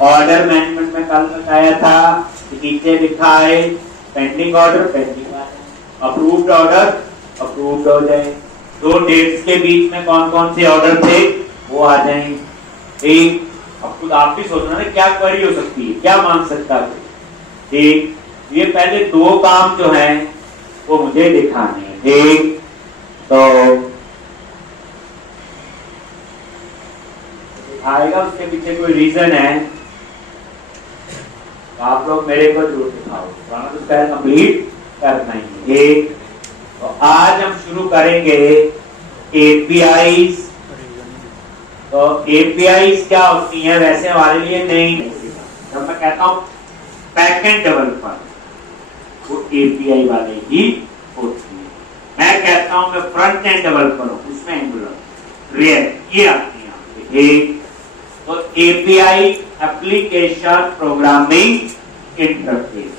Order management में कल बताया था कि नीचे लिखा है पेंडिंग ऑर्डर, पेंडिंग आ जाए, अप्रूव्ड ऑर्डर अप्रूव्ड हो जाए, दो डेट्स के बीच में कौन कौन से ऑर्डर थे वो आ जाएं। ठीक, अब खुद आप भी सोचना ना क्या क्वेरी हो सकती है, क्या मांग सकता है। ठीक, ये पहले दो काम जो हैं वो मुझे दिखाने हैं। ठीक, तो दिखाएगा, उसके पीछे कोई रीजन है तो आप लोग मेरे को जरूर दिखाओ, तो उसका कंप्लीट करना ही है। ठीक, तो आज हम शुरू करेंगे एपीआईज। तो एपीआईज क्या होती हैं, वैसे हमारे लिए नहीं, जब मैं कहता हूं बैकएंड डेवलपर वो एपीआई वाले ही होती है। मैं कहता हूं मैं फ्रंट एंड डेवलपर हूं, उसमें एंगुलर रिएक्ट ये आती है। एक तो एपीआई एप्लीकेशन प्रोग्रामिंग इंटरफेस,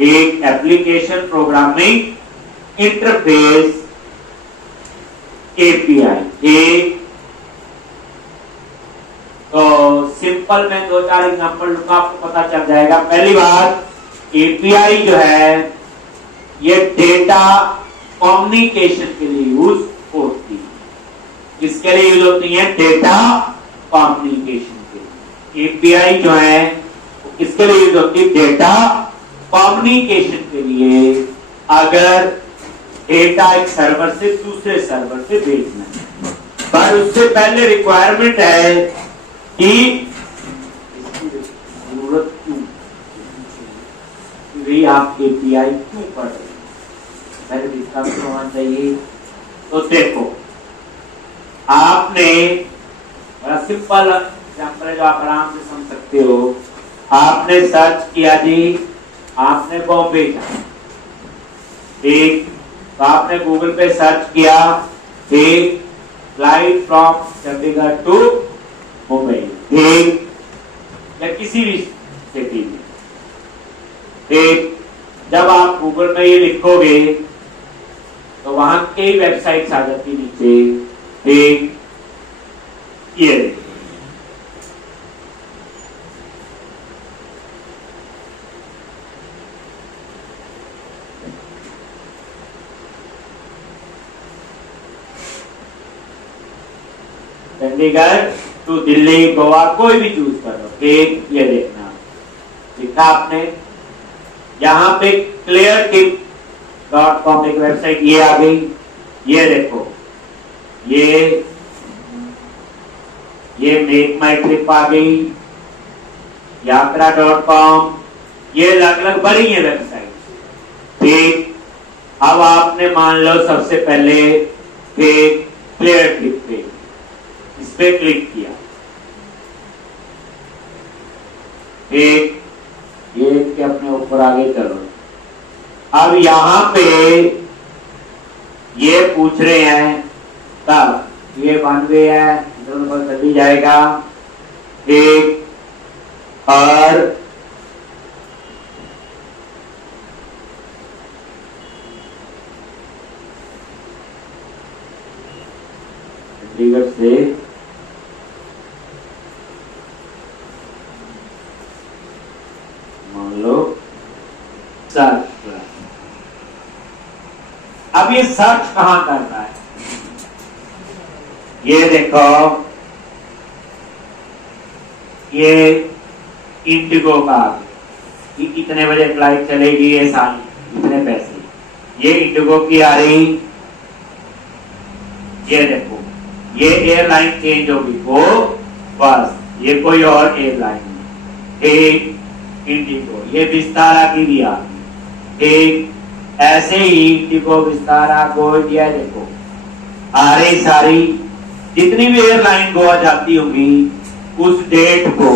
एक एप्लीकेशन प्रोग्रामिंग इंटरफेस एपीआई। एक तो सिंपल में दो चार एग्जांपल लूंगा, आपको पता चल जाएगा। पहली बात, एपीआई जो है ये डेटा कम्युनिकेशन के लिए यूज होती है। किसके लिए यूज होती है? डेटा कम्युनिकेशन के लिए। एपीआई जो है किसके लिए यूज होती है? डेटा कम्युनिकेशन के लिए। अगर डेटा एक सर्वर से दूसरे सर्वर से भेजना है, पर उससे पहले रिक्वायरमेंट है कि जरूरत क्यों भी आप एपीआई क्यों पढ़ रहे हैं, पहले डिस्कस होना चाहिए। तो देखो, आपने बड़ा सिंपल एग्जांपल है जो आप आराम से समझ सकते हो। आपने सर्च किया जी, आपने बॉम्बे जाना, ठीक, तो आपने गूगल पे सर्च किया, ठीक, flight from Chandigarh to Mumbai, ठीक, या किसी भी सिटी में। ठीक, जब आप गूगल में ये लिखोगे तो वहां कई वेबसाइट्स आ जाती नीचे। ठीक, ये चंडीगढ़ टू दिल्ली, गोवा, कोई भी चूज करो। ठीक, ये देखना लिखा आपने, यहां पे cleartip.com एक वेबसाइट ये आ गई। ये देखो, ये मेक माई ट्रिप आ गई, यात्रा.com, ये अलग अलग बड़ी है वेबसाइट। ठीक, अब आपने मान लो सबसे पहले क्लियर ट्रिप पे इस पे क्लिक किया। ठीक, ये के अपने ऊपर आगे चलो। अब यहां पे ये पूछ रहे हैं तब ये वन वे है, इधर पर चली जाएगा। ठीक, और चंडीगढ़ से मान लो सर्च। अब ये सर्च कहां करना है? ये देखो, ये इंडिगो का कि कितने बजे फ्लाइट चलेगी, ये सारी इतने पैसे, ये इंडिगो की आ रही। ये देखो, ये एयरलाइन चेंज होगी, वो बस, ये कोई और एयरलाइन नहीं। एक इंडिगो, ये विस्तारा की भी आ गई। एक ऐसे ही इंडिगो, विस्तारा, गो इंडिया, देखो आ रही सारी। जितनी भी एयरलाइन गोवा जाती होगी उस डेट को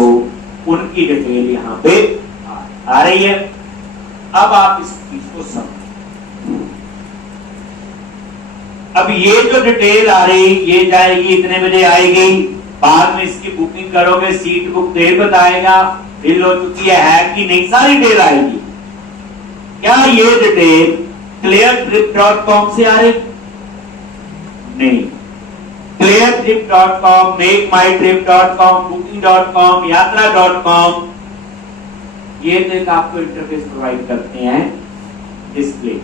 उनकी डिटेल यहाँ पे आ रही है। अब आप इस चीज को समझो। अब ये जो डिटेल आ रही, ये जाएगी इतने बजे आएगी, बाद में इसकी बुकिंग करोगे, सीट बुक दे बताएगा फिल हो चुकी है कि नहीं, सारी डिटेल आएगी। क्या ये डिटेल cleartrip.com से आ रही? नहीं, cleartrip.com, makemytrip.com, booking.com, yatra.com, ये तो एक आपको इंटरफेस प्रोवाइड करते हैं डिस्प्ले।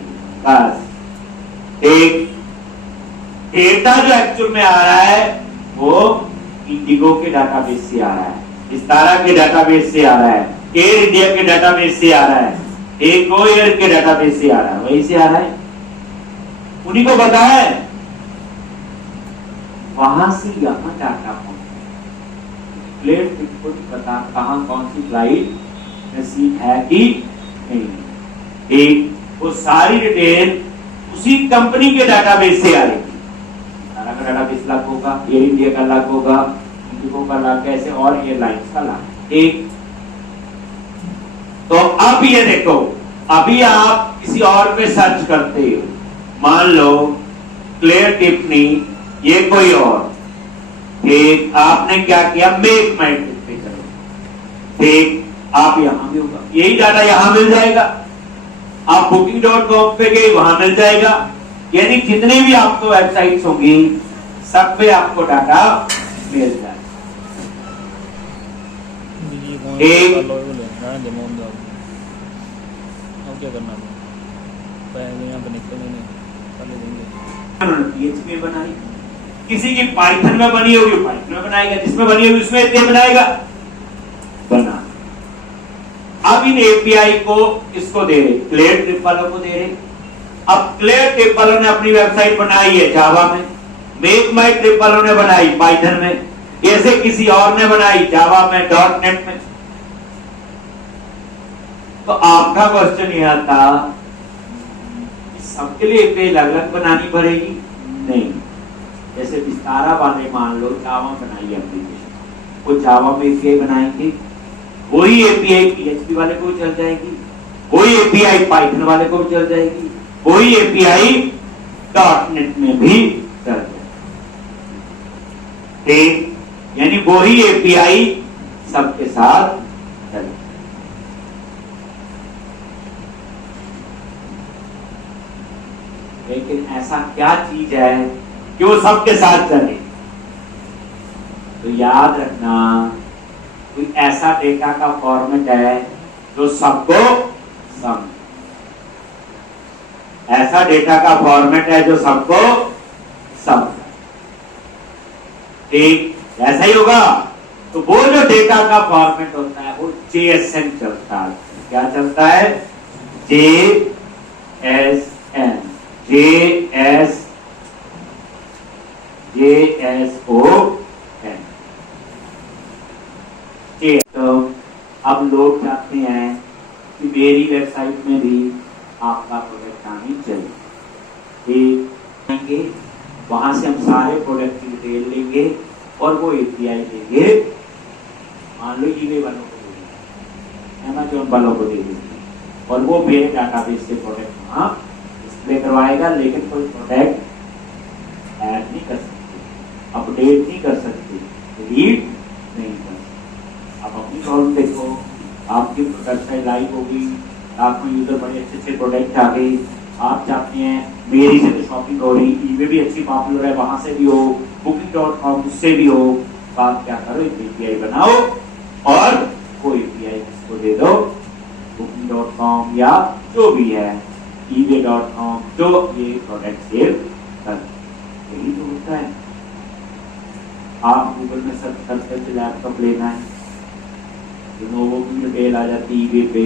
बस एक डेटा जो एक्चुअल में आ रहा है वो इंडिगो के डाटाबेस से आ रहा है, विस्तारा के डाटाबेस से आ रहा है, एयर इंडिया के डाटाबेस से आ रहा है, एक गो एयर के डाटाबेस से आ रहा है, वही से आ रहा है, उन्हीं को पता है। वहां से यहां डाटा प्लेट को पता कहां कौन सी फ्लाइट नसीब है कि नहीं। एक वो सारी डिटेल उसी कंपनी के डाटाबेस से आ रही है। सारा का डाटाबेस अलग होगा, एयर इंडिया का अलग होगा, इंडिगो का अलग, ऐसे और एयरलाइंस का अलग। एक तो अब ये देखो, अभी आप किसी और पे सर्च करते हो, मान लो क्लियर टिप्पणी, ये कोई और, ठीक, आपने क्या किया, मेक माई ट्रिप पे करो, ठीक, आप यहां भी होगा, यही डाटा यहां मिल जाएगा। आप booking.com पे गए, वहां मिल जाएगा। यानी जितने भी आपको वेबसाइट्स होंगी सब पे आपको डाटा मिल जाएगा। PHP बनाई, किसी की पाइथन में बनी होगी पाइथन में बनाएगा, जिसमें बनी होगी उसमें इतने बनाएगा, बना। अब इन एपीआई को इसको दे रहे, क्लियर ट्रिप वालों को दे रहे। अब क्लियर ट्रिप वालों ने अपनी वेबसाइट बनाई है जावा में, मेक माई ट्रिप वालों ने बनाई पाइथन में, ऐसे किसी और ने बनाई जावा में, .NET में। तो आपका क्वेश्चन यह था सबके लिए एपीआई अलग अलग बनानी पड़ेगी? नहीं। जैसे विस्तारा वाले मान लो जावा बनाई एप्लीकेशन, वो जावा में एपीआई बनाएंगे, वही एपीआई पीएचपी वाले को भी चल जाएगी, वही एपीआई पाइथन वाले को भी चल जाएगी, वही एपीआई .NET में भी चल जाएगी। ठीक, यानी वही एपीआई सबके साथ चल। लेकिन ऐसा क्या चीज है कि वो सबके साथ चले? तो याद रखना, कोई ऐसा डेटा का फॉर्मेट है जो सबको समझ, ऐसा डेटा का फॉर्मेट है जो सबको समझ, ठीक, ऐसा ही होगा। तो वो जो डेटा का फॉर्मेट होता है वो JSN चलता है। क्या चलता है? JSN, JSON। तो अब लोग चाहते हैं कि मेरी वेबसाइट में भी आपका प्रोडक्ट आनी चाहिए। वहां से हम सारे प्रोडक्ट की डिटेल लेंगे और वो एपीआई देंगे, मान लो ईबे वालों को दे देंगे, अमेज़न वालों को दे देंगे, और वो मेरे डाटाबेस से प्रोडक्ट वहां डिस्प्ले करवाएगा। लेकिन कोई प्रोडक्ट ऐड नहीं कर सकते, अपडेट नहीं कर सकते, डिलीट नहीं कर सकते। आप अपनी प्रॉब्लम देखो, आपकी प्रोडक्ट साइट लाइव होगी, आपको यूजर बड़े अच्छे अच्छे प्रोडक्ट आ गए, आप चाहते हैं मेरी से तो शॉपिंग हो रही, ईबे भी अच्छी पॉपुलर है, वहां से भी हो, booking.com उससे भी हो, तो आप क्या करो, एक एपीआई बनाओ और कोई एपीआई इसको दे दो, booking.com या जो भी है, ebay.com, जो ये प्रोडक्ट सेल कर, यही तो होता है। आप गूगल में सर्च करते लैपटॉप लेना है, नोवो की डिटेल आ जाती है, ईबे पे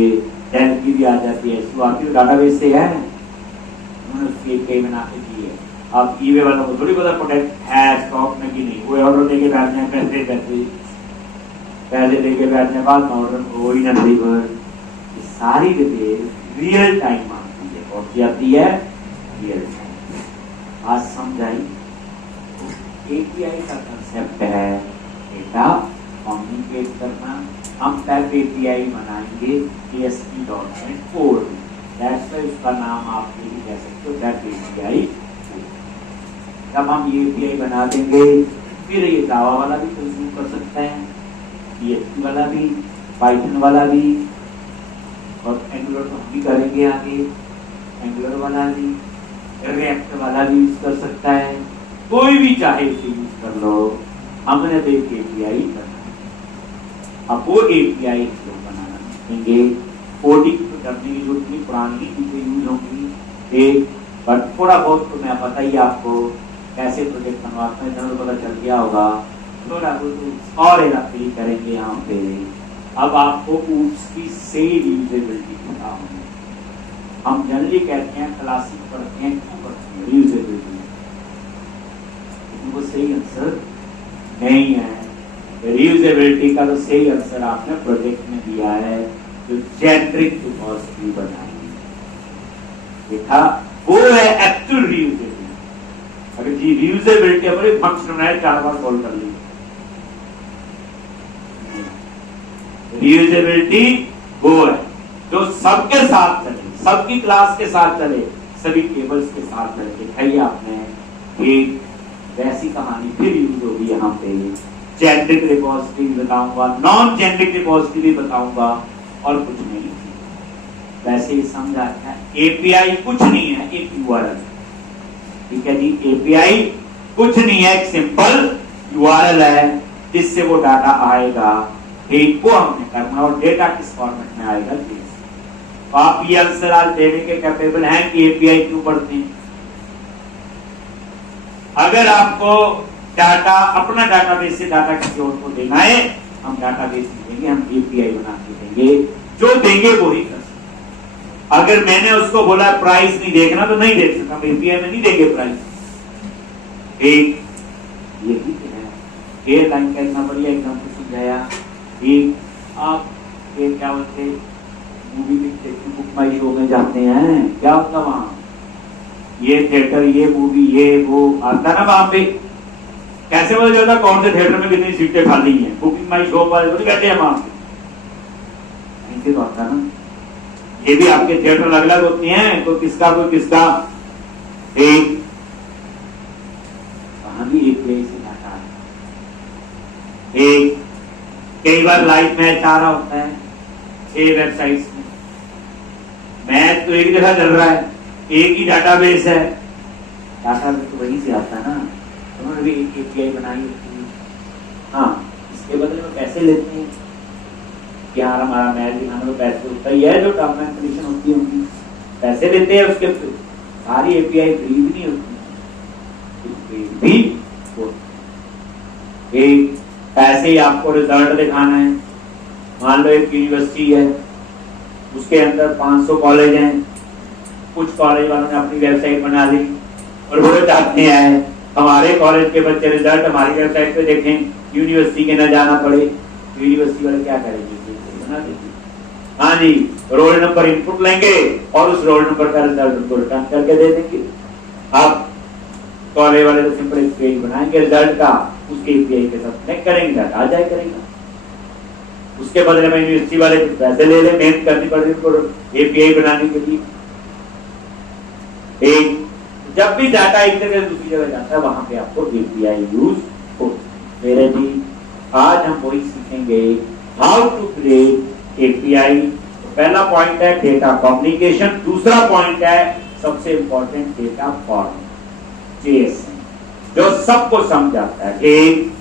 डेल की भी आ जाती है, तो आपकी डाटाबेस से है, उन्होंने उसकी एपीआई बना के दी है। अब ईबे वालों को थोड़ी पता प्रोडक्ट है स्टॉक में कि नहीं, वो ऑर्डर देके बैठने हैं, पैसे देके बैठने बाद में ऑर्डर हो ही ना डिलीवर। सारी डिटेल रियल टाइम आती है, और क्या आती है? Real time. आज समझाई, एपीआई का कंसेप्ट है डेटा कम्युनिकेट करना। हम वेब एपीआई बनाएंगे ASP.NET कोड, दैट्स व्हाई उसका नाम आप ये भी कह सकते हो वेब एपीआई। जब हम ये एपीआई बना देंगे, फिर ये जावा वाला भी कंज्यूम कर सकता है, PHP वाला भी, पाइथन वाला भी, और एंगुलर तो हम भी करेंगे आगे, एंगुलर वाला भी, रिएक्ट वाला भी यूज कर सकता है, कोई भी चाहे उसे यूज कर लो। हमने तो एक एपीआई करना है। अब वो एपीआई लोग बनाना सीखेंगे। कोडिंग तो करने की जरूरत नहीं, पुरानी ही चीजें यूज होंगी एक, बट थोड़ा बहुत तो मैं पता ही आपको कैसे प्रोजेक्ट बनवाते हैं, इतना तो पता चल गया होगा। थोड़ा बहुत और एनाफिल करेंगे यहाँ पे। अब आपको ऊप्स की सही यूजेबिलिटी पता होगी। हम जनरली कहते हैं क्लासिक पढ़ते हैं, क्यों पढ़ते हैं रीयूजेबिलिटी, लेकिन वो सही आंसर नहीं है। रीयूजेबिलिटी का तो सही आंसर आपने प्रोजेक्ट में दिया है, जो जेनरिक रिपॉजिटरी बनाई देखा, वो है एक्चुअल रीयूजेबिलिटी। अगर जी रीयूजेबिलिटी अपने फंक्शन है 4 बार कॉल कर ली, रीयूजेबिलिटी वो है जो सबके साथ चले, सबकी क्लास के साथ चले, सभी टेबल्स के साथ चले। दिखाइए आपने एक वैसी कहानी फिर यूज होगी यहाँ पे। जेनरिक रिपॉजिटरी बताऊंगा, नॉन जेनरिक रिपॉजिटरी बताऊंगा, और कुछ नहीं। वैसे ही समझा है, एपीआई कुछ नहीं है, एक यूआरएल। ठीक है जी, एपीआई कुछ नहीं है, एक सिंपल यूआरएल है जिससे वो डाटा आएगा। ठीक, वो हमने करना, और डेटा किस फॉर्मेट में आएगा। तो आप ये आंसर आज देने के कैपेबल हैं कि एपीआई क्यों पढ़ते हैं। अगर आपको डाटा, अपना डाटाबेस से डाटा किसी और को देना है, हम डाटाबेस नहीं देंगे, हम एपीआई बना के देंगे, जो देंगे वो ही कर सकते। अगर मैंने उसको बोला प्राइस नहीं देखना तो नहीं देख सकता, हम एपीआई में नहीं देंगे प्राइस। एक यही है, एयरलाइन का इतना बढ़िया एग्जाम्पल समझाया। एक आप ये क्या बोलते मूवी में बुक माई शो में जाते हैं, क्या होता वहां, ये थिएटर, ये मूवी, ये वो आता ना वहां पे, कैसे पता चलता कौन से थिएटर में कितनी सीटें खाली हैं? बुकिंग माई शो वाले तो बैठे हैं वहां पे, ऐसे तो आता ना। ये भी आपके थिएटर अलग अलग होती हैं, कोई किसका कोई किसका। एक वहां भी एक प्लेस से डाटा है। एक कई बार लाइव मैच आ रहा होता है 6 वेबसाइट्स में, मैच तो एक जगह चल रहा है, एक ही डाटाबेस है, डाटाबेस तो वहीं से आता है ना। उन्होंने भी एक एपीआई बनाई होती है। हाँ, इसके बदले में पैसे लेते हैं कि यार हमारा मैच दिखाने में पैसे होता ही है, जो टर्म एंड कंडीशन होती है उनकी पैसे लेते हैं। उसके सारी एपीआई फ्री भी नहीं होती, भी एक ऐसे ही आपको रिजल्ट दिखाना है। मान लो एक यूनिवर्सिटी है, उसके अंदर 500 कॉलेज हैं, कुछ कॉलेज वालों ने अपनी वेबसाइट बना ली और वो चाहते हैं हमारे कॉलेज के बच्चे रिजल्ट हमारी वेबसाइट पे देखें, यूनिवर्सिटी के न जाना पड़े। यूनिवर्सिटी वाले क्या करेंगे, बना देंगे। हाँ जी, रोल नंबर इनपुट लेंगे और उस रोल नंबर का रिजल्ट उनको रिटर्न करके दे देंगे। अब कॉलेज वाले तो सिंपल एक पेज बनाएंगे रिजल्ट का, उसके एपीआई के साथ कनेक्ट करेंगे, आ जाए करेगा। उसके बदले में यूनिवर्सिटी वाले कुछ पैसे ले ले, मेहनत करनी पड़ेगी उनको एपीआई बनाने के लिए। एक जब भी डाटा एक जगह से दूसरी जगह जाता है, वहां पे आपको एपीआई यूज हो। मेरे जी आज हम वही सीखेंगे, हाउ टू क्रिएट एपीआई। पहला पॉइंट है डेटा कम्युनिकेशन, दूसरा पॉइंट है सबसे इंपॉर्टेंट डेटा फॉर्मेट, जेएसएम, जो सबको समझाता है। एक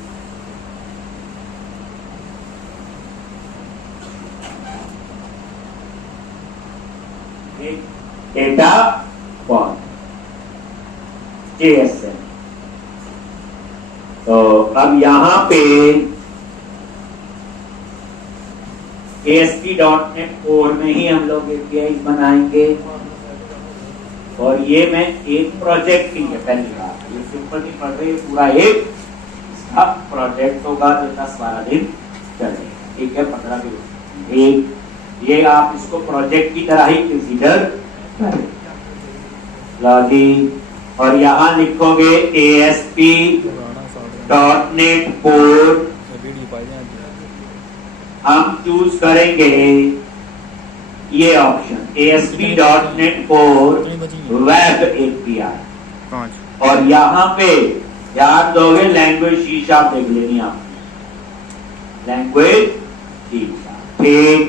डेटा फॉर्मेट, जेएसएम। तो अब यहां पे ASP.NET कोर में ही हम लोग एपीआई बनाएंगे, और ये मैं एक प्रोजेक्ट की है। पहली बात, ये सिंपल नहीं पढ़ रहे, पूरा एक इसका प्रोजेक्ट होगा जो 10-12 दिन चलेगा। ठीक है, 15 दिन। एक ये आप इसको प्रोजेक्ट की तरह ही कंसीडर करें। लॉगिन, और यहां लिखोगे ASP.NET कोर। हम चूज करेंगे ये option ASP.NET core web API, और यहाँ पे याद दोगे लैंग्वेज शीशा देख लेनी आपने, लैंग्वेज शीशा। ठीक,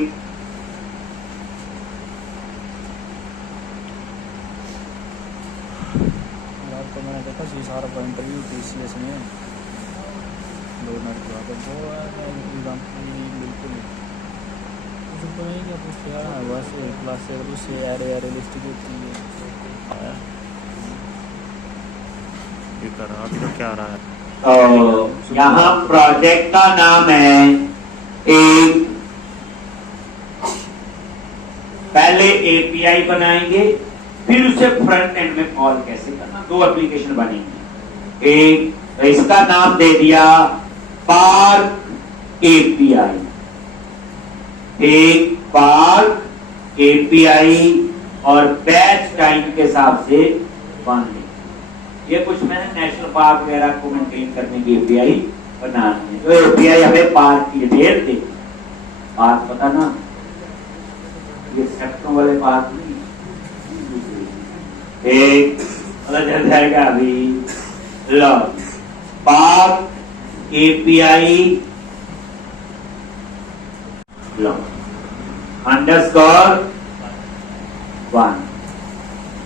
मैंने देखा शीशा इंटरव्यू TCS में 2 मिनट के बाद वो एग्जाम बिल्कुल उसको नहीं क्या पूछा बस क्लास से उससे रियलिस्टिक होती है ये कर रहा अभी तो क्या रहा है। तो यहाँ प्रोजेक्ट का नाम है एक, पहले API बनाएंगे फिर उसे फ्रंट एंड में कॉल कैसे करना, 2 एप्लीकेशन बनेंगे। एक तो इसका नाम दे दिया पार्क API, एक पार्क API और बैच टाइम के हिसाब से बन लेंगे। ये कुछ मैंने नेशनल पार्क वगैरह को मेंटेन करने की API बनानी है। जो API हमें पार्क की डिटेल दे, पार्क पता ना, ये सेक्टरों वाले पार्क नहीं, एक पता चल जाएगा अभी। लो पार्क API लो _1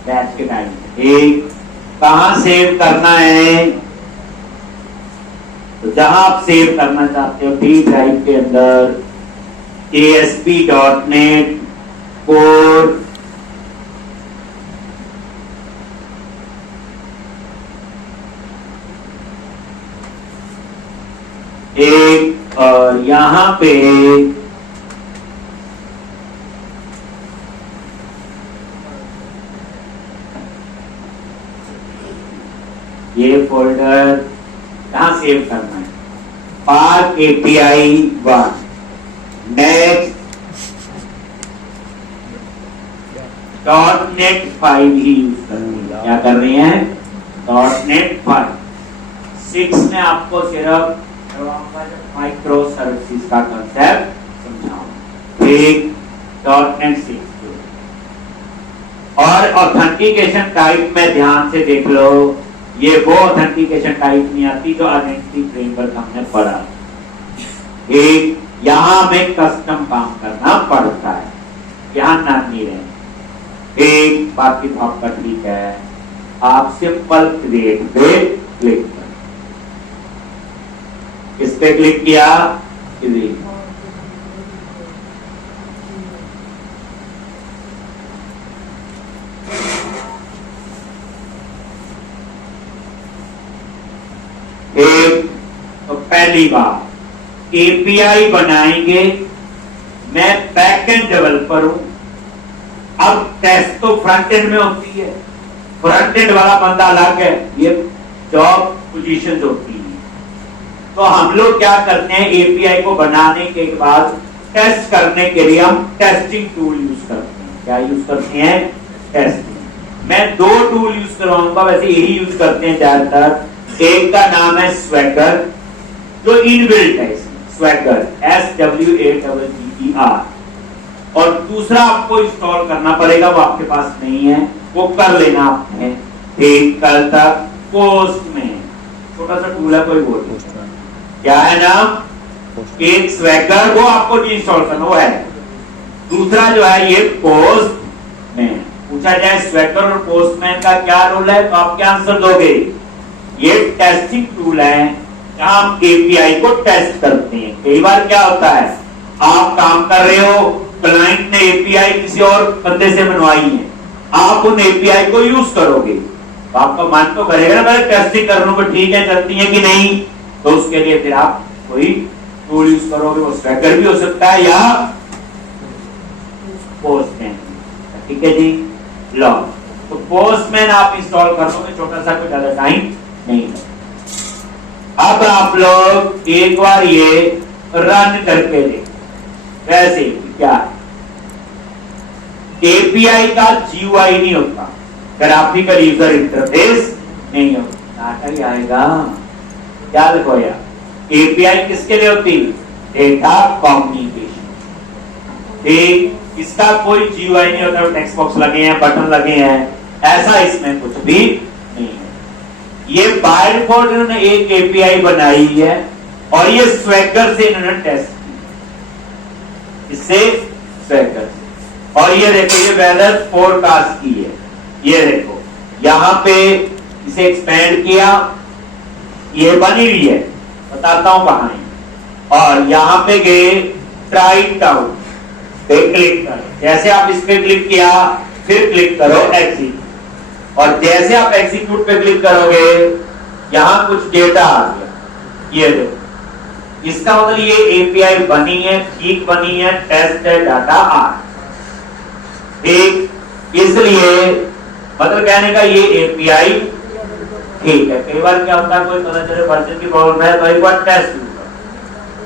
बैच के टाइम एक कहां सेव करना है, तो जहां आप सेव करना चाहते हो D ड्राइव के अंदर ASP.NET कोड एक, और यहां पे ये फोल्डर कहां सेव करना है, पार्क API 1 नेक्स्ट .NET 5 ही यूज करनी है। क्या कर रही हैं, .NET 5 6 में आपको सिर्फ माइक्रो सर्विसेज का कंसेप्ट समझाऊं, एक .NET 6 और ऑथेंटिकेशन टाइप में ध्यान से देख लो, ये वो ऑथेंटिकेशन टाइप नहीं आती जो आइडेंटिटी फ्रेमवर्क हमने पढ़ा। एक यहां में कस्टम काम करना पड़ता है, यहां नहीं रहे। एक बाकी तो आपका ठीक है, आप सिंपल क्रिएट पे क्लिक करें। किस पे क्लिक किया, एक तो पहली बात API बनाएंगे, मैं बैकएंड डेवलपर हूं। अब टेस्ट तो फ्रंट एंड में होती है, फ्रंट एंड वाला बंदा अलग है, ये जॉब पोजीशन होती है। तो हम लोग क्या करते हैं, API को बनाने के बाद टेस्ट करने के लिए हम टेस्टिंग टूल यूज करते हैं। क्या यूज करते हैं, टेस्टिंग। मैं 2 टूल यूज करवाऊंगा, वैसे यही यूज करते हैं ज्यादातर। एक का नाम है स्वैगर जो इनबिल्ट है, स्वैगर SWAGGER, और दूसरा आपको इंस्टॉल करना पड़ेगा, वो आपके पास नहीं है, वो कर लेना आपने। एक कल तक पोस्ट में छोटा सा टूल है, कोई बोल क्या है नाम, एक स्वैगर, वो आपको नहीं इंस्टॉल करना, वो है। दूसरा जो है ये पोस्ट में। पूछा जाए स्वैगर और पोस्टमैन का क्या रोल है, तो आप क्या आंसर दोगे, ये टेस्टिंग टूल है जहां हम API को टेस्ट करते हैं। कई बार क्या होता है, आप काम कर रहे हो, क्लाइंट ने API किसी और बंदे से बनवाई है, आप उन API को यूज करोगे, तो आपका मन तो करेगा ना, मैं टेस्टिंग कर लूं ठीक है, चलती है कि नहीं, तो उसके लिए फिर आप कोई टूल यूज करोगे। वो स्वैगर भी हो सकता है या पोस्टमैन, ठीक है जी। लो तो पोस्टमैन आप इंस्टॉल कर लोगे, छोटा सा, कोई ज्यादा टाइम नहीं है। अब आप लोग एक बार ये रन करके देख, वैसे क्या API का GUI नहीं होता, ग्राफिकल यूजर इंटरफेस नहीं होता, डाटा ही आएगा। क्या लिखो यार, API किसके लिए होती, डेटा कम्युनिकेशन। ठीक, इसका कोई GUI नहीं होता, टेक्स्ट बॉक्स लगे हैं, बटन लगे हैं, ऐसा इसमें कुछ भी नहीं है। ये बाय डिफॉल्ट इन्होंने एक API बनाई है और ये स्वैगर से इन्होंने टेस्ट की, इससे स्वैगर से। और ये देखो, ये वेदर फोरकास्ट की है, ये देखो यहां पे इसे एक्सपेंड किया, ये बनी हुई है, बताता हूं कहां है। और यहां पे गए ट्राइट आउट पे क्लिक करो, जैसे आप इस पे क्लिक किया फिर क्लिक करो एग्जीक्यूट, और जैसे आप एग्जीक्यूट पे क्लिक करोगे यहां कुछ डेटा आ गया, ये देखो, इसका मतलब ये एपीआई बनी है, ठीक बनी है, टेस्ट है, डाटा आ ठीक, इसलिए मतलब कहने का ये एपीआई ठीक है। कई बार क्या होता है, कोई पता चले वर्जन की प्रॉब्लम है तो एक बार टेस्ट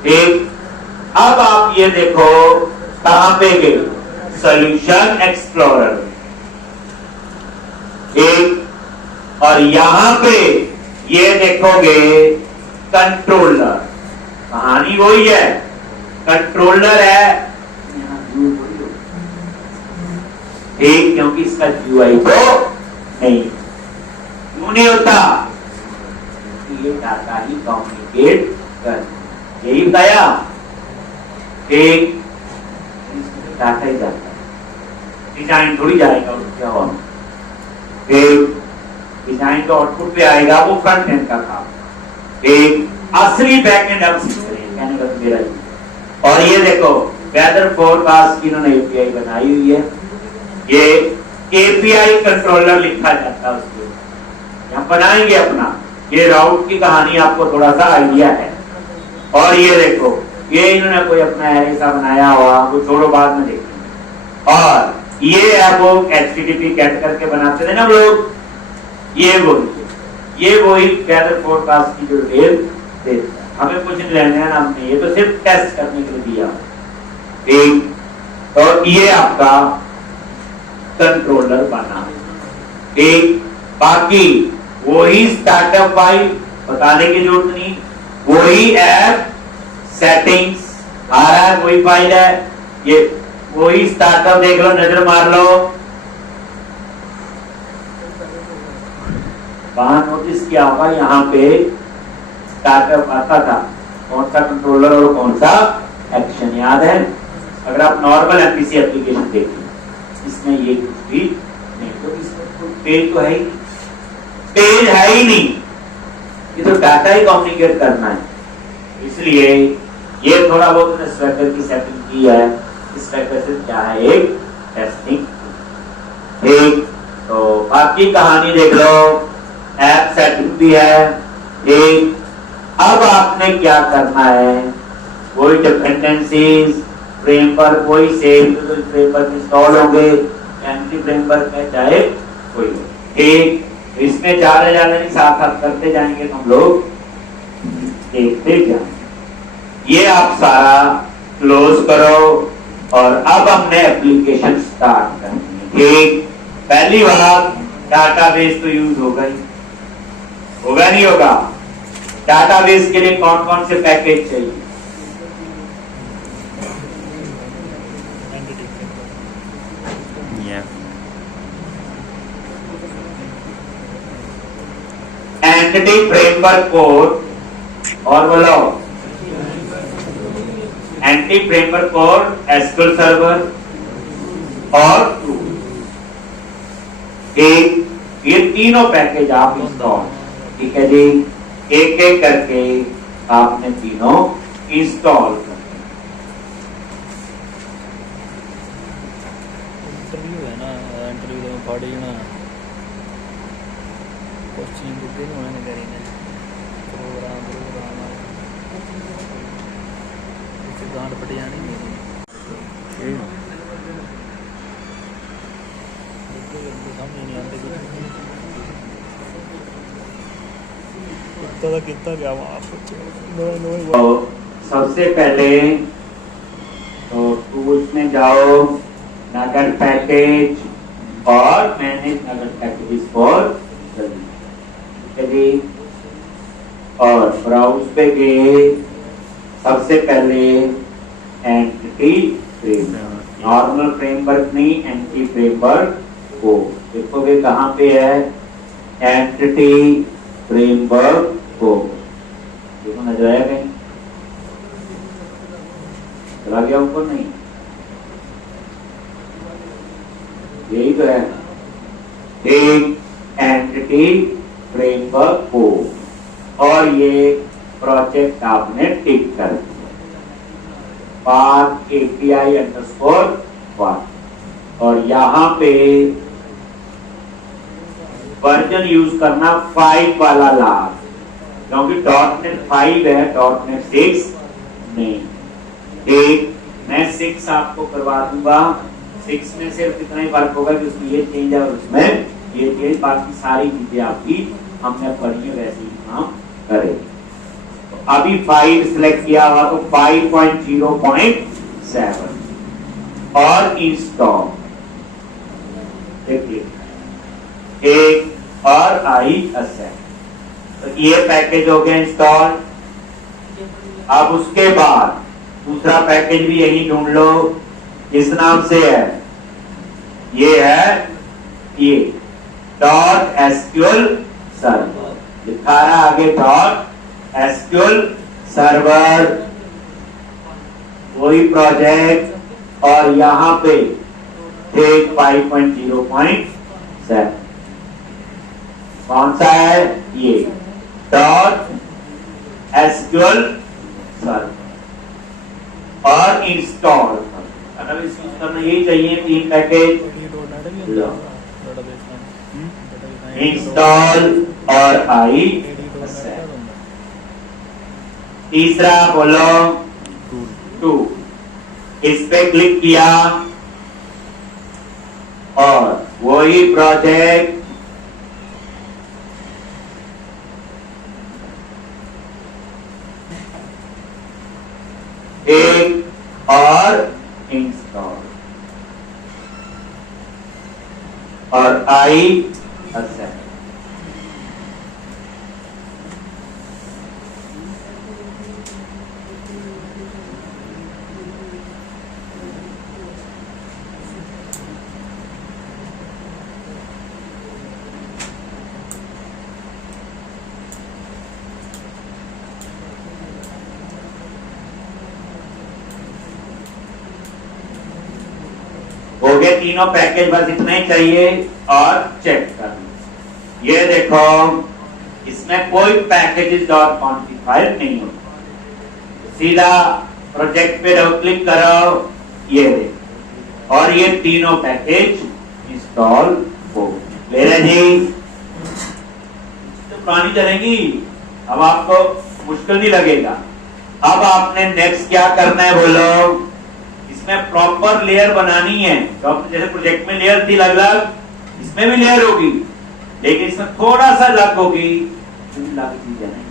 ठीक। अब आप ये देखो कहां पे गए, सॉल्यूशन एक्सप्लोरर ठीक, और यहां पे ये देखोगे कंट्रोलर, कहानी वही है, कंट्रोलर है ठीक, क्योंकि इसका यूआई तो नहीं, क्यों नहीं होता, ये डाटा ही कम्युनिकेट कर, यही बताया ठीक, डाटा ही जाता है, डिजाइन थोड़ी जाएगा क्या और ठीक, डिजाइन तो आउटपुट पे आएगा, वो फ्रंट एंड का काम ठीक, असली बैक एंड अब सीख रहे हैं कहने का तो मेरा ही। और ये देखो वेदर फोरकास्ट की इन्होंने एपीआई बनाई हुई है, ये एपीआई कंट्रोलर लिखा जाता है उसके, यहाँ बनाएंगे अपना, ये राउट की कहानी आपको थोड़ा सा आइडिया है। और ये देखो ये इन्होंने कोई अपना ऐसा बनाया हुआ, वो छोड़ो बाद में देखेंगे। और ये है वो HTTP कैट करके बनाते थे ना लोग, ये वही वेदर फोरकास्ट की जो डिटेल देता है, हमें कुछ नहीं लेना है ना, ये तो सिर्फ टेस्ट करने के लिए दिया ठीक। तो ये आपका कंट्रोलर बना ठीक, बाकी वही स्टार्टअप फाइल बताने की जरूरत नहीं, वही ऐप सेटिंग्स आ रहा है, वही फाइल है, ये वही स्टार्टअप देख लो, नजर मार लो, वहां नोटिस किया होगा यहाँ पे स्टार्टअप आता था, कौन सा कंट्रोलर और कौन सा एक्शन याद है, अगर आप नॉर्मल एमपीसी एप्लीकेशन देखिए इसमें ये कुछ भी नहीं, तो इसमें पेज तो है ही, पेज है ही नहीं, ये तो डाटा ही कम्युनिकेट करना है, इसलिए ये थोड़ा बहुत स्वेटर की सेटिंग की है, इस स्वेटर से क्या है एक टेस्टिंग ठीक। तो बाकी कहानी देख लो, ऐप सेटिंग भी है ठीक। अब आपने क्या करना है, वही डिपेंडेंसीज फ्रेमवर्क वही सेम, तो फ्रेमवर्क इंस्टॉल होंगे, एंटी फ्रेमवर्क है चाहे कोई ठीक, इसमें जाने जाने नहीं, साथ साथ करते जाएंगे तो हम लोग देखते जाएंगे। ये आप सारा क्लोज करो, और अब हमने एप्लीकेशन स्टार्ट करनी है ठीक। पहली बात डाटाबेस तो यूज होगा ही, होगा नहीं होगा, डाटाबेस के लिए कौन कौन से पैकेज चाहिए, एंटिटी फ्रेमवर्क कोड, और बोलो anti framework code, SQL server और एक, ये तीनों पैकेज आप इंस्टॉल ठीक है जी, एक एक करके आपने तीनों इंस्टॉल कर। इंटरव्यू है ना, इंटरव्यू में पढ़ी ना कोचिंग कितने होने करेंगे, प्रोग्राम इससे गांड फट जानी मेरी समझ नहीं आते कुछ कितना क्या तो सबसे पहले तो टूल्स में जाओ, नगद पैकेज और मैनेज नगद पैकेज फॉर ठीक है जी, और ब्राउज पे गए, सबसे पहले एंटिटी फ्रेमवर्क, नॉर्मल फ्रेमवर्क नहीं एंटी फ्रेमवर्क को देखोगे कहां पे है, एंटिटी फ्रेमवर्क को देखो, नजर आया कहीं, चला गया ऊपर नहीं, यही तो है एक एंटिटी फ्रेमवर्क को और ये प्रोजेक्ट आपने टिक कर दिया, पाथ API _1 और यहाँ पे वर्जन यूज करना 5 वाला लास्ट, क्योंकि .NET 5 है, .NET 6 नहीं। ठीक, मैं 6 आपको करवा दूंगा। 6 में सिर्फ इतना ही फर्क होगा कि उसमें ये चेंज है और उसमें ये चेंज, बाकी सारी चीजें आपकी हमने पढ़ी है वैसे ही काम करें। तो अभी 5 सिलेक्ट किया हुआ तो 5.0.7 और इंस्टॉल देखिए, एक और आई असेट, तो ये पैकेज हो गया इंस्टॉल। अब उसके बाद दूसरा पैकेज भी यही ढूंढ लो, इस नाम से है, ये है ये .SQL सर्वर, लिखा रहा आगे .SQL सर्वर, वही प्रोजेक्ट और यहाँ पे 5.0.7 कौन सा है, ये .SQL सर्वर और इंस्टॉल अगर करना यही चाहिए, 3 पैकेज इंस्टॉल और आई। तीसरा बोलो टू, इस पे क्लिक किया और वही प्रोजेक्ट एक और इंस्टॉल और आई असेट। हो गए तीनों पैकेज, बस इतना ही चाहिए और चेक कर लो। ये देखो, इसमें कोई पैकेजेस डॉट कॉन्फ़िगर नहीं होता, सीधा प्रोजेक्ट पे क्लिक करो, ये देखो, और ये तीनों पैकेज इंस्टॉल हो ले रहे जी। तो पुरानी चलेगी, अब आपको मुश्किल नहीं लगेगा। अब आपने नेक्स्ट क्या करना है बोलो, इसमें प्रॉपर लेयर बनानी है, तो जैसे प्रोजेक्ट में लेयर थी अलग अलग, इसमें भी लेयर होगी, लेकिन इसमें थोड़ा सा अलग होगी, चीजें नहीं।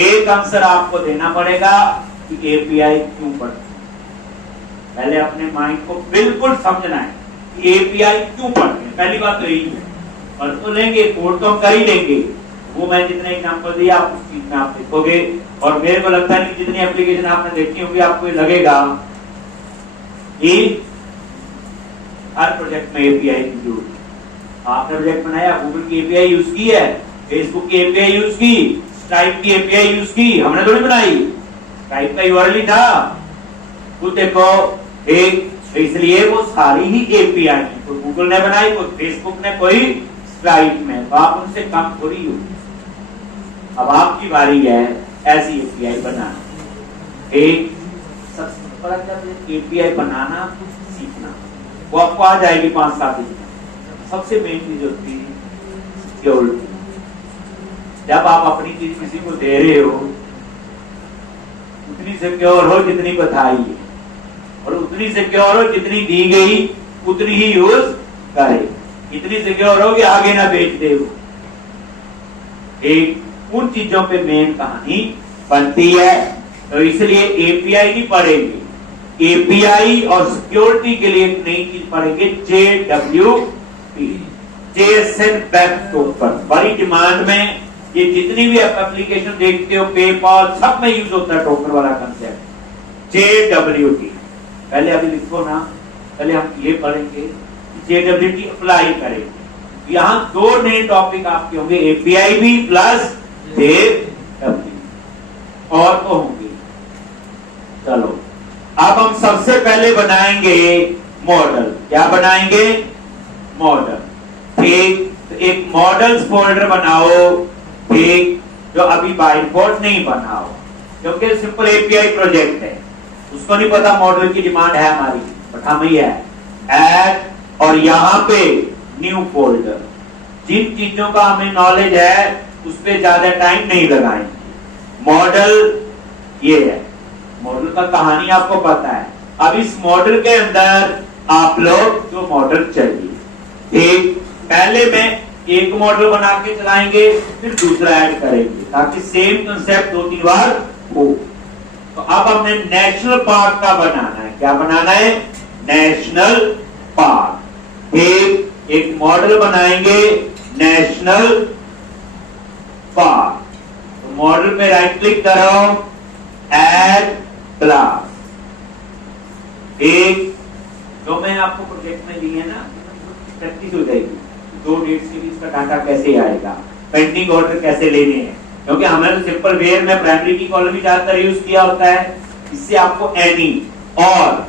एक आंसर आपको देना पड़ेगा कि एपीआई क्यों पढ़ते हैं। पहले अपने माइंड को बिल्कुल समझना है कि एपीआई क्यों पढ़ते हैं, पहली बात तो यही है। और तो लेंगे कोड तो हम कर ही लेंगे, वो मैं जितने एग्जांपल दिया आप उस चीज में आप देखोगे। और मेरे को लगता है कि जितनी एप्लीकेशन आपने देखी होगी आपको ये लगेगा कि हर प्रोजेक्ट में एपीआई की जरूरत है। आपने प्रोजेक्ट बनाया, गूगल की एपीआई यूज की है, फेसबुक की एपीआई यूज की, स्काइप की एपीआई यूज की, हमने थोड़ी बनाई, स्काइप का यूआरएल था, खुद देखो। इसलिए वो सारी ही एपीआई तो गूगल ने बनाई, कोई फेसबुक ने, कोई स्काइप में, तो आप उनसे कम थोड़ी हो। अब आपकी बारी है ऐसी एपीआई बनाना। सबसे पहले एपीआई बनाना सीखना, वो आपको आ जाएगी 5-7 दिन। सबसे मेन चीज होती है सिक्योरिटी। जब आप अपनी चीज किसी को दे रहे हो, उतनी सिक्योर हो जितनी बताई है, और उतनी सिक्योर हो जितनी दी गई उतनी ही यूज करे। इतनी सिक्योर हो कि आगे ना बेच दे। उन चीजों पे मेन कहानी बनती है, तो इसलिए एपीआई नहीं पढ़ेंगे, एपीआई और सिक्योरिटी के लिए एक नई चीज पढ़ेंगे, JWT, JSON वेब टोकन। बड़ी डिमांड में ये जितनी भी आप एप्लीकेशन देखते हो, पेपाल, सब में यूज होता है टोकन वाला कंसेप्ट, JWT। पहले अभी लिखो ना, पहले हम ये पढ़ेंगे, JWT अप्लाई करेंगे। यहाँ 2 नए टॉपिक आपके होंगे, एपीआई भी प्लस JWT, और तो होंगे। चलो अब हम सबसे पहले बनाएंगे मॉडल। क्या बनाएंगे? मॉडल। ठीक, तो एक मॉडल्स फोल्डर बनाओ ठीक, जो अभी बाय डिफॉल्ट नहीं बना हो, क्योंकि सिंपल एपीआई प्रोजेक्ट है, उसको नहीं पता मॉडल की डिमांड है हमारी, बट हम ही है ऐड, और यहाँ पे न्यू फोल्डर। जिन चीजों का हमें नॉलेज है उस पे ज्यादा टाइम नहीं लगाएंगे। मॉडल ये है, मॉडल का कहानी आपको पता है। अब इस मॉडल के अंदर आप लोग जो मॉडल चाहिए, ठीक, पहले में एक मॉडल बना के चलाएंगे, फिर दूसरा ऐड करेंगे, ताकि सेम कंसेप्ट 2-3 बार हो। तो अब हमने नेशनल पार्क का बनाना है। क्या बनाना है? National park. एक मॉडल बनाएंगे नेशनल पार्क। तो मॉडल पे राइट क्लिक करो, ऐड क्लास। एक जो मैं आपको प्रोजेक्ट में दी है ना, प्रैक्टिस हो जाएगी, 2 डेट्स के बीच का डाटा कैसे आएगा, पेंडिंग ऑर्डर कैसे लेने हैं, क्योंकि हमने तो सिंपल वेयर में प्राइमरी की कॉलम ही ज्यादातर यूज किया होता है। इससे आपको एनी और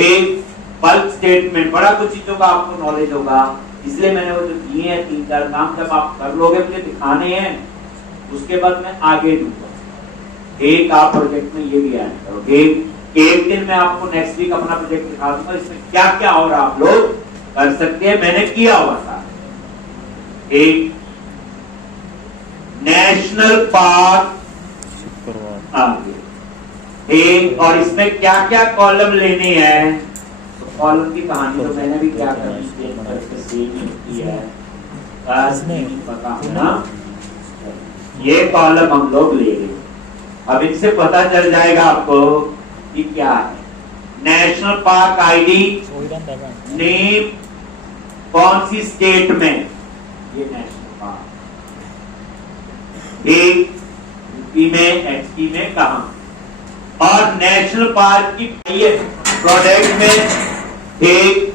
एक बल्क स्टेटमेंट, बड़ा कुछ चीजों का आपको नॉलेज होगा। इसलिए मैंने वो जो दिए हैं 3-4 काम, जब आप कर लोगे, मुझे दिखाने हैं, उसके बाद मैं आगे दूंगा। एक आप प्रोजेक्ट में ये भी ऐड करो। एक दिन मैं आपको नेक्स्ट वीक अपना प्रोजेक्ट दिखा दूंगा, इसमें क्या क्या और आप लोग कर सकते हैं, मैंने किया हुआ था। एक नेशनल पार्क आगे, एक और इसमें क्या क्या कॉलम लेने हैं, तो कॉलम की कहानी तो मैंने भी क्या करनी है, पता है ना। ये कॉलम हम लोग ले लेंगे। अब इनसे पता चल जाएगा आपको कि क्या है। नेशनल पार्क आईडी, नेम, कौन सी स्टेट में, ये नेशनल पार्क, एक यूपी में, एचपी में, कहां, और नेशनल पार्क की प्रोडक्ट में एक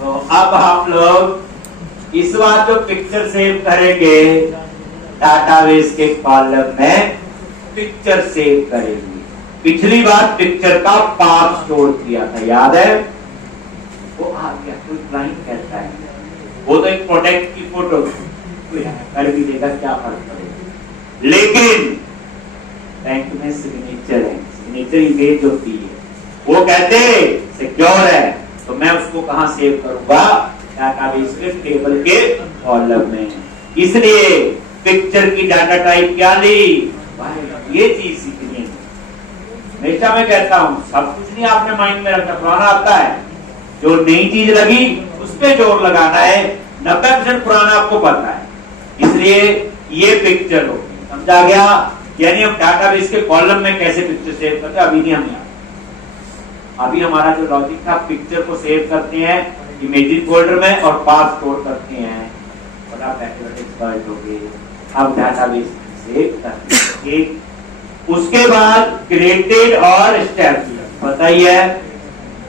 तो अब आप लोग इस बार जो पिक्चर सेव करेंगे, डाटाबेस के कॉलम में पिक्चर सेव करेंगे। पिछली बार पिक्चर का पाथ स्टोर किया था, याद है? वो आ गया, कोई क्लाइंट कहता है वो तो एक प्रोडक्ट की फोटो कर भी देगा, क्या फर्क पड़ेगा। लेकिन बैंक में सिग्नेचर है, सिग्नेचर इमेज होती है, वो कहते सिक्योर है, तो मैं उसको कहां सेव करूंगा? डाटाबेस के टेबल के कॉलम में। इसलिए पिक्चर की डाटा टाइप क्या ली? ये चीज सीखनी है। हमेशा मैं कहता हूं, सब कुछ नहीं आपने माइंड में रखना, पुराना आता है, जो नई चीज लगी उस पे जोर लगाना है। 90% पुराना आपको पता है, इसलिए ये पिक्चर हो, समझा गया? यानी हम डाटाबेस के कॉलम में कैसे पिक्चर सेव करते हैं, अभी नहीं हम अभी हमारा जो लॉजिक था, पिक्चर को सेव करते हैं इमेजिन फोल्डर में और पाथ स्टोर करते हैं, और आप एक्सपर्ट हो गए। अब डाटाबेस सेव करते हैं। उसके बाद क्रिएटेड और एस्टैब्लिश, पता ही है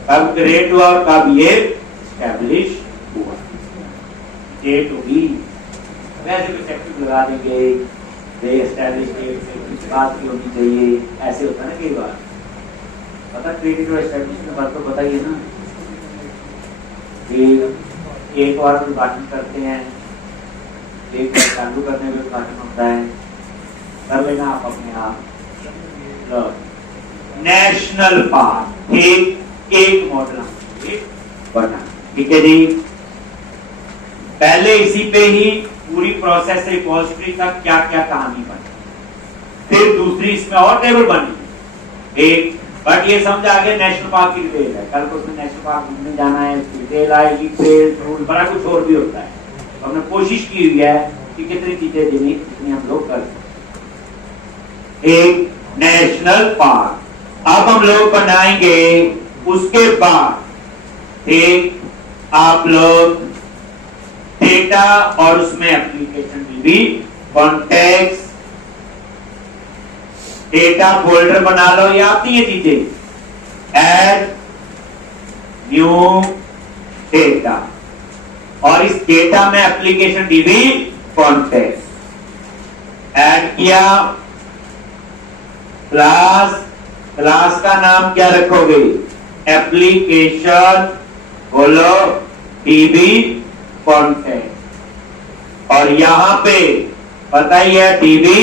कब क्रिएट हुआ और कब ये एस्टैब्लिश हुआ, डेट होगी, वैसे कुछ एक्टिव लगा देंगे, एस्टैब्लिश डेट से कुछ बात की होनी चाहिए, ऐसे होता है ना कई बार। पता क्रिएटेड और एस्टैब्लिश में बात तो बताइए ना, एक बार उद्घाटन करते हैं, एक बार चालू करने में उद्घाटन होता है, कर लेना आप अपने आप। नेशनल पार्क एक मॉडल बना, ठीक है जी। पहले इसी पे ही पूरी प्रोसेस रिपोजिटरी का क्या क्या कहानी बनी, फिर दूसरी इसमें और टेबल बनी एक, बट ये समझ आ गया नेशनल पार्क की डिटेल है। कल को उसमें नेशनल पार्क घूमने जाना है, डिटेल आएगी, फिर रूल, बड़ा कुछ और भी होता है। तो हमने कोशिश की हुई है कि कितनी चीजें जितनी हम लोग कर सकते। एक नेशनल पार्क अब हम लोग बनाएंगे। उसके बाद एक आप लोग डेटा और उसमें एप्लीकेशन में भी कॉन्टेक्स्ट डेटा फोल्डर बना लो, ये आती है चीजें, ऐड न्यू डेटा, और इस डेटा में एप्लीकेशन डीबी कॉन्टेक्स्ट ऐड किया। क्लास का नाम क्या रखोगे? एप्लीकेशन बोलो डीबी कॉन्टेक्ट, और यहां पे पता ही है टीवी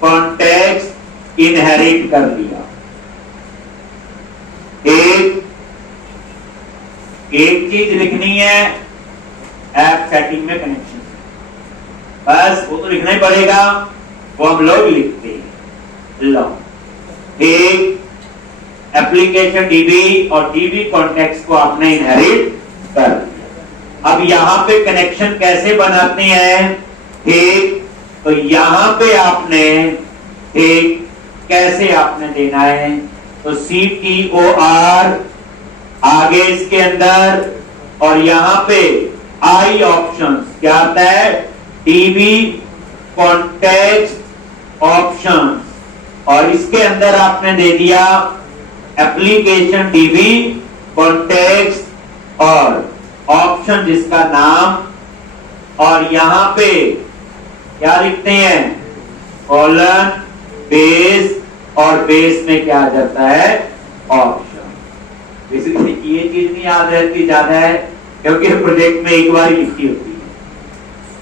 कॉन्टेक्ट इनहेरिट कर लिया। एक चीज लिखनी है ऐप सेटिंग में कनेक्शन, बस वो तो लिखना ही पड़ेगा, वो हम लोग लिखते हैं। लो, एक एप्लीकेशन डीबी और डीबी कॉन्टेक्स्ट को आपने इनहेरिट कर दिया। अब यहां पे कनेक्शन कैसे बनाते हैं? ठीक, तो यहां पे आपने ठीक कैसे आपने देना है, तो CTOR आगे इसके अंदर, और यहां पे आई ऑप्शंस क्या आता है? टीवी कॉन्टेक्स्ट ऑप्शंस, और इसके अंदर आपने दे दिया एप्लीकेशन डीबी कॉन्टेक्स्ट और ऑप्शन जिसका नाम, और यहां पे क्या लिखते हैं? कॉलन बेस, और बेस में क्या आ जाता है? ऑप्शन। बेसिकली ये चीज नहीं याद रहती ज्यादा है, क्योंकि प्रोजेक्ट में एक बार ही लिखी होती है,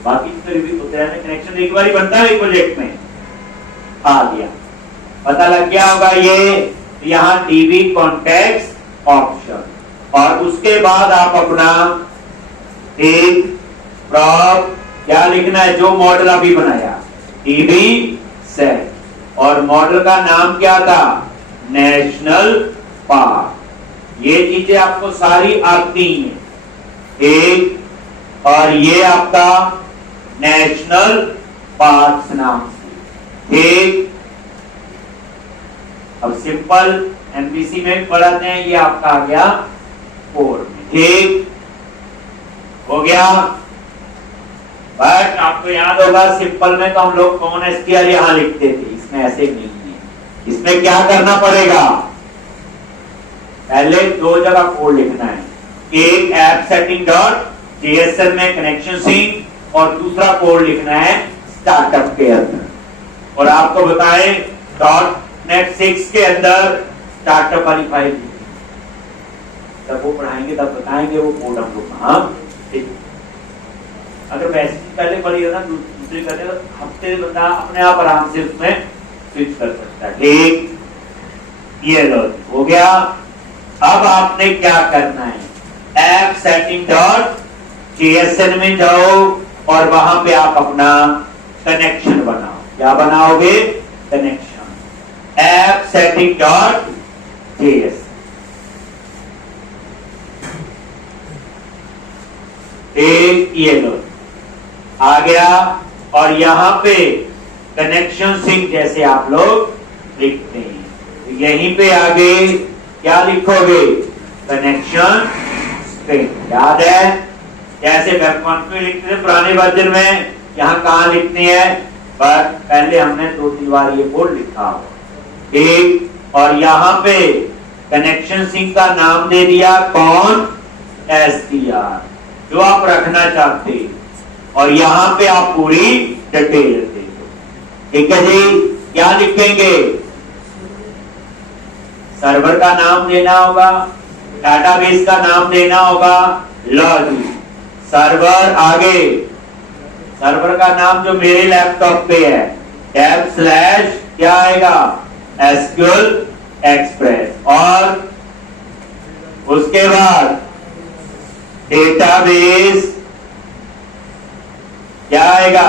बाकी तो रिपीट होते हैं। कनेक्शन एक बार ही बनता है एक प्रोजेक्ट में। आ गया, पता लग गया होगा ये। यहाँ टीवी कॉन्टेक्स्ट ऑप्शन, और उसके बाद आप अपना एक प्रॉप क्या लिखना है? जो मॉडल अभी बनाया टीवी सेट, और मॉडल का नाम क्या था? National park. ये चीजें आपको सारी आती हैं। एक, और ये आपका नेशनल पार्क नाम से। एक, अब सिंपल एमपीसी में पढ़ाते हैं, ये आपका आ गया कोड में। ठीक हो गया। बट आपको याद होगा सिंपल में तो हम लोग कॉमन एसटीआर यहां लिखते थे, इसमें ऐसे नहीं है। इसमें क्या करना पड़ेगा? पहले दो जगह कोड लिखना है, एक ऐप सेटिंग डॉट जेएसएन में कनेक्शन सिंक, और दूसरा कोड लिखना है स्टार्टअप के अंदर। और आपको बताएं .NET 6 के अंदर स्टार्टअप वाली फाइल, जब वो पढ़ाएंगे तब बताएंगे वो कोड हम लोग। हाँ, अगर वैसे पहले पढ़ी हो ना, दूसरी करने तो हफ्ते बंदा अपने आप आराम से उसमें स्विच कर सकता है। ठीक, ये लो हो गया। अब आपने क्या करना है? ऐप सेटिंग डॉट जेएसएन में जाओ, और वहां पे आप अपना कनेक्शन बनाओ। क्या बनाओगे? Connection. App setting dot JSON. एक ये लो आ गया, और यहां पे कनेक्शन सिंक जैसे आप लोग लिखते हैं, तो यहीं पे आगे क्या लिखोगे? Connection sync. याद है जैसे वेबकॉन्फ में लिखते थे पुराने वर्जन में, यहां कहां लिखते हैं? पर पहले हमने 2-3 बार ये कोड लिखा हो। ठीक, और यहां पे कनेक्शन सिंक का नाम दे दिया कौन? एसटीआर, जो आप रखना चाहते हैं, और यहां पे आप पूरी डिटेल दे दो। ठीक है जी, क्या लिखेंगे? सर्वर का नाम देना होगा, डाटाबेस का नाम देना होगा, लॉगिन सर्वर। आगे सर्वर का नाम जो मेरे लैपटॉप पे है, /, क्या आएगा? SQL एक्सप्रेस, और उसके बाद डेटाबेस क्या आएगा?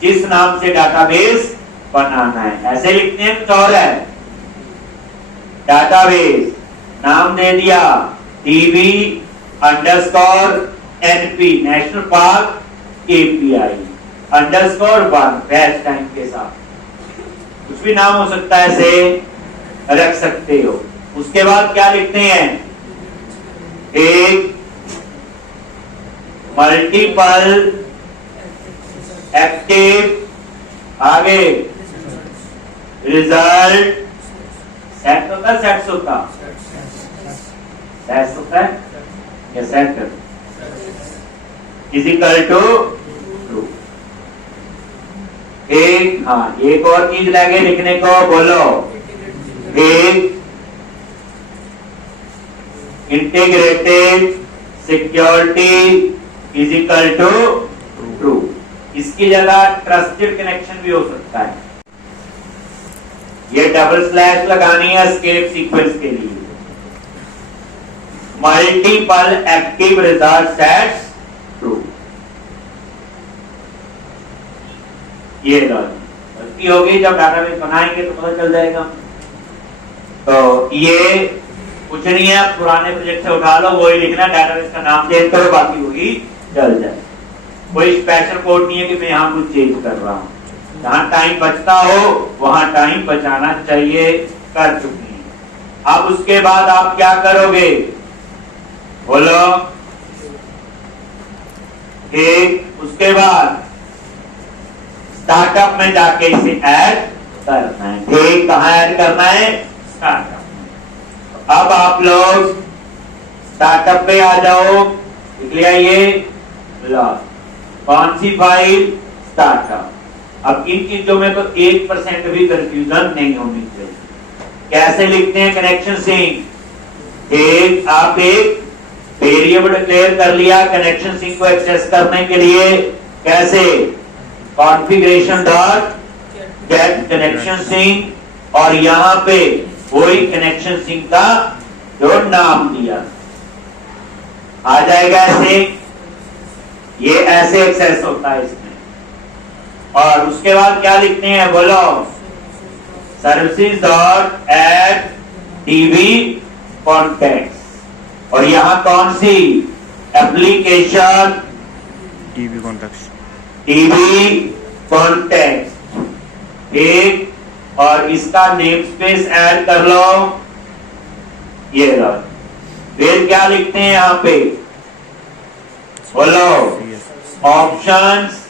किस नाम से डाटाबेस बनाना है, ऐसे लिखते हैं। कुछ और है? डाटाबेस नाम दे दिया DB_NP national park API _1 batch time के साथ, कुछ भी नाम हो सकता है, ऐसे रख सकते हो। उसके बाद क्या लिखते हैं? एक मल्टीपल एक्टिव, आगे रिजल्ट, सेट होता है, सेट्स होता है या सेट इजिकल टू ट्रू। एक, हाँ एक और चीज लगे लिखने को, बोलो। एक integrated security is equal to true. इसकी जगह ट्रस्टेड कनेक्शन भी हो सकता है। ये डबल स्लैश लगानी है एस्केप सीक्वेंस के लिए। Multiple active result sets true. ये गलती होगी, जब डाटाबेस बनाएंगे तो पता चल जाएगा। तो ये कुछ नहीं है, पुराने प्रोजेक्ट से उठा लो, वही लिखना, डाटाबेस का नाम चेंज करो, बाकी वही चल जाए। कोई स्पेशल कोड नहीं है कि मैं यहाँ कुछ चेंज कर रहा हूँ। जहां टाइम बचता हो वहां टाइम बचाना चाहिए, कर चुकी है। अब उसके बाद आप क्या करोगे, बोलो। ठीक, उसके बाद स्टार्टअप में जाके इसे ऐड करना है। ठीक, कहां ऐड करना है, स्टार्टअप। अब आप लोग स्टार्टअप पे आ जाओ, लिख लिया ये लॉग। कौन सी फाइल, स्टार्टअप। अब इन चीजों में तो 1% भी कंफ्यूजन नहीं होनी चाहिए। कैसे लिखते हैं कनेक्शन सिंक। एक आप एक वेरिएबल डिक्लेयर कर लिया कनेक्शन सिंक को एक्सेस करने के लिए। कैसे, configuration dot get connection sync, और यहां पे वही कनेक्शन सिंक का जो नाम दिया आ जाएगा। ऐसे ये ऐसे एक्सेस होता है इसमें। और उसके बाद क्या लिखते हैं, बोलो। Services dot ad TV contacts, और यहां कौन सी application, TV contacts, TV contacts. ठीक, और इसका नेम स्पेस ऐड कर लो, ये लो। फिर क्या लिखते हैं यहां पे, बोलो। ऑप्शंस,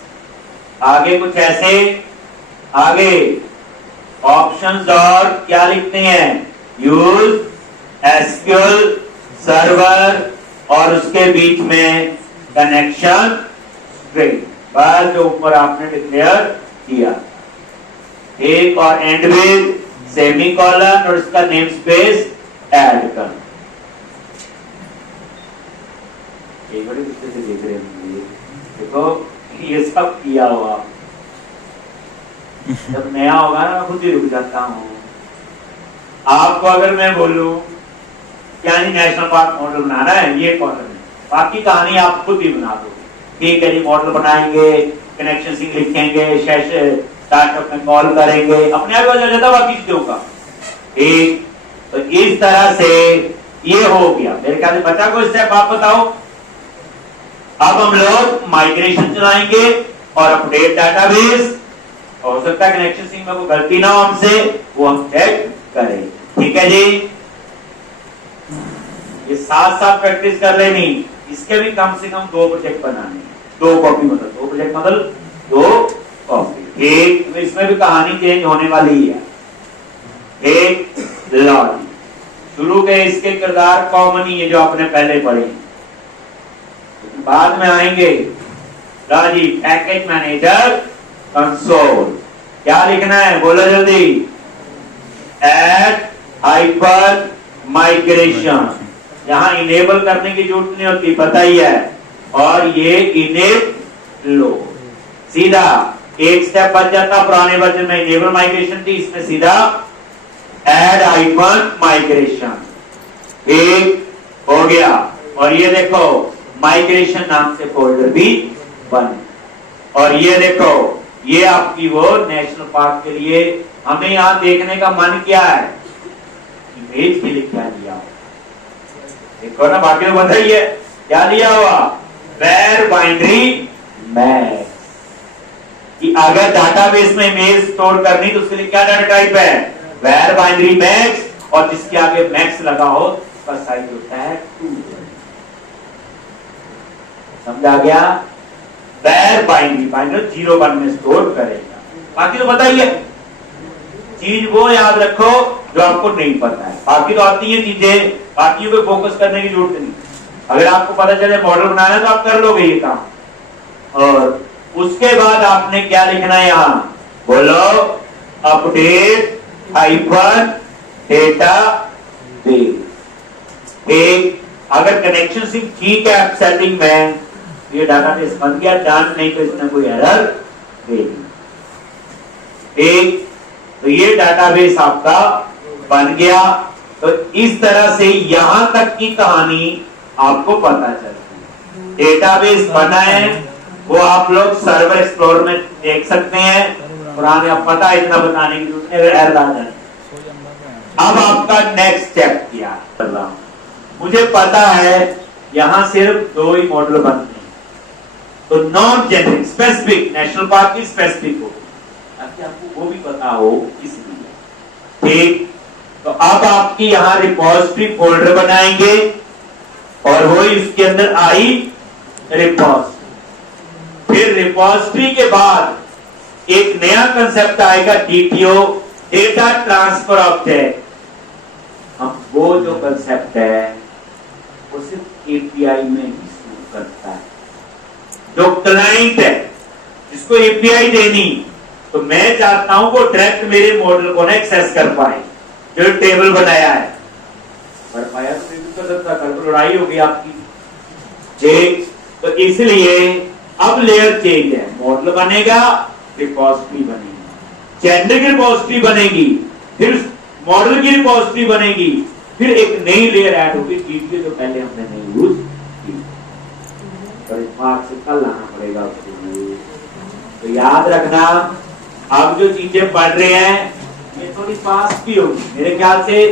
आगे कुछ ऐसे, आगे ऑप्शंस और क्या लिखते हैं, यूज एसक्यूएल सर्वर, और उसके बीच में कनेक्शन स्ट्रिंग, बस जो ऊपर आपने डिक्लेयर किया। एक और एंड विद सेमीकोलन, और इसका नेम स्पेस ऐड कर। एक बड़ी दूसरे से देख रहे हैं, देखो ये सब किया हुआ। जब नया होगा ना, मैं खुद ही रुक जाता हूँ। आपको अगर मैं बोलूं क्या नहीं नेशनल पार्क मॉडल बनाना है, ये कॉलम है, बाकी कहानी आप खुद ही बना दो। ठीक है जी, मॉडल बनाएंगे, कनेक्शन सिंक लिखेंगे, स्टार्टअप में कॉल करेंगे, अपने आप हो जाता बाकी चीजों का। ठीक, तो इस तरह से ये हो गया। मेरे ख्याल से बचा कोई स्टेप, आप बताओ। अब हम लोग माइग्रेशन चलाएंगे और अपडेट डाटाबेस। हो सकता है कनेक्शन सिंक में कोई गलती ना हो हमसे, वो हम चेक करें। ठीक है जी, ये साथ साथ प्रैक्टिस कर लेनी। इसके भी कम से कम 2 प्रोजेक्ट बनाने, 2 कॉपी, मतलब 2 प्रोजेक्ट मतलब 2 कॉपी। ठीक, तो इसमें भी कहानी चेंज होने वाली ही है। एक लॉजिक शुरू के इसके किरदार कॉमन ही है जो आपने पहले पढ़े, बाद में आएंगे। लॉजिक पैकेज मैनेजर कंसोल, क्या लिखना है, बोलो जल्दी। ऐड हाइपर माइग्रेशन, यहां इनेबल करने की जरूरत नहीं होती, पता ही है। और ये इनेबल, सीधा एक स्टेप बच जाता। पुराने वर्जन में इनेबल माइग्रेशन थी, इसमें सीधा ऐड हाइपर माइग्रेशन। एक हो गया, और ये देखो माइग्रेशन नाम से फोल्डर भी बन। और ये देखो, ये आपकी वो नेशनल पार्क के लिए हमें यहां देखने का मन क्या है, इमेज के लिए क्या लिया, देखो ना, बाकी तो बताइए क्या लिया हुआ, वेर बाइनरी मैक्स। कि अगर डाटाबेस में इमेज स्टोर करनी तो उसके लिए क्या डाटा टाइप है, वेर बाइनरी मैक्स, और जिसके आगे मैक्स लगा हो उसका साइज होता है 2। समझा गया, वेर बाइनरी, बाइनरी 0 में स्टोर करेगा। बाकी तो बताइए, चीज वो याद रखो जो आपको नहीं पता है, बाकी तो आती है चीजें, बाकी पे फोकस करने की जरूरत नहीं। अगर आपको पता चले मॉडल बनाना है तो आप कर लोगे ये काम। और उसके बाद आपने क्या लिखना है यहां, बोलो। Update hyper data base. एक अगर कनेक्शन सिंक ठीक है सेटिंग में, ये डाटाबेस बन गया, डन, नहीं तो इसमें कोई एरर देगी। ठीक, तो ये डाटाबेस आपका बन गया। तो इस तरह से यहां तक की कहानी आपको पता चलती है। डेटाबेस बना है, वो आप लोग सर्वर एक्सप्लोरर में देख सकते हैं। पुराने अब पता है, इतना बताने की जरूरत नहीं, एरर आ जाए। अब आपका नेक्स्ट स्टेप क्या कर रहा हूं, मुझे पता है यहां सिर्फ 2 ही मॉडल बनते हैं, तो non generic specific, national park की स्पेसिफिक हो, ताकि आपको वो भी पता हो, इसलिए। ठीक, तो अब आपकी यहां रिपोजिटरी फोल्डर बनाएंगे और वो इसके अंदर आई रिपोजिटरी। फिर रिपोजिटरी के बाद एक नया कंसेप्ट आएगा, डीटीओ, डेटा ट्रांसफर ऑब्जेक्ट। हम वो जो कंसेप्ट है वो सिर्फ एपीआई में ही शुरू करता है। जो क्लाइंट है जिसको एपीआई देनी, तो मैं चाहता हूं वो डायरेक्ट मेरे मॉडल को ना एक्सेस कर पाए, जो टेबल बनाया है। पढ़ पाया तो नहीं कर सकता, कल लड़ाई होगी आपकी। ठीक, तो इसलिए अब लेयर चेंज है, मॉडल बनेगा, रिपोजिटरी बनेगी, जेनरिक रिपोजिटरी बनेगी, फिर मॉडल की रिपोजिटरी बनेगी, फिर एक नई लेयर ऐड होगी, डीटीओ, जो पहले हमने नहीं यूज की। पर दिमाग से कल लाना पड़ेगा उसके लिए। तो याद रखना, अब जो चीजें पढ़ रहे हैं ये थोड़ी फास्ट भी होगी मेरे ख्याल से।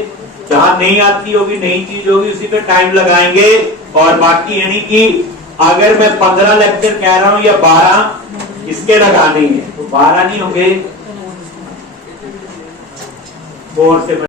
जहां नहीं आती होगी, नई चीज होगी, उसी पे टाइम लगाएंगे। और बाकी यानी कि अगर मैं 15 लेक्चर कह रहा हूं या 12 इसके लगाने हैं, तो 12 नहीं होंगे, 4 से